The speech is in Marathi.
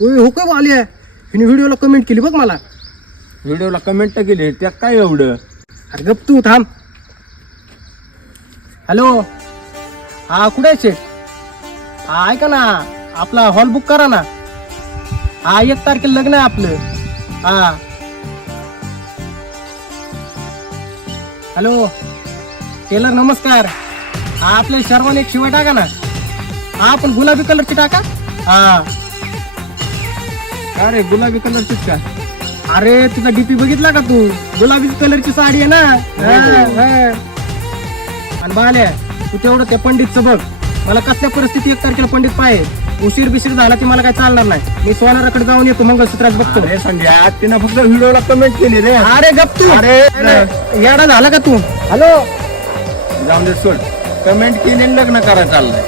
हो काय आले हिने व्हिडिओला कमेंट केली बघ मला. व्हिडिओला कमेंट केली त्या काय एवढं. अरे गप तू थांब. हॅलो हा कुठे आहे शेठ? हा ऐका ना आपला हॉल बुक करा ना. हा 1 तारखेला लग्न आहे आपलं. हा हॅलो टेलर नमस्कार. हा आपल्या शर्वाने एक शिवाय टाका ना. हा पण गुलाबी कलरची टाका. हा का रे गुलाबी कलरचीच का? अरे तुझा डीपी बघितला का तू? गुलाबी कलरची साडी आहे ना. आणि बाल्या तू तेवढं त्या पंडितचं बघ. मला कसल्या परिस्थिती 1 तारखेला पंडित पाहिजे. उशीर बिशीर झाला की मला काय चालणार नाही. मी सोनाराकडे जाऊन येतो मंगळसूत्रात बघतो. अरे संध्या तिनं फक्त व्हिडिओला कमेंट केली रे. अरे गप तू. अरे येडा झाला का तू? हॅलो जाऊन दे सोड. कमेंट केली लग्न करायला चाललंय.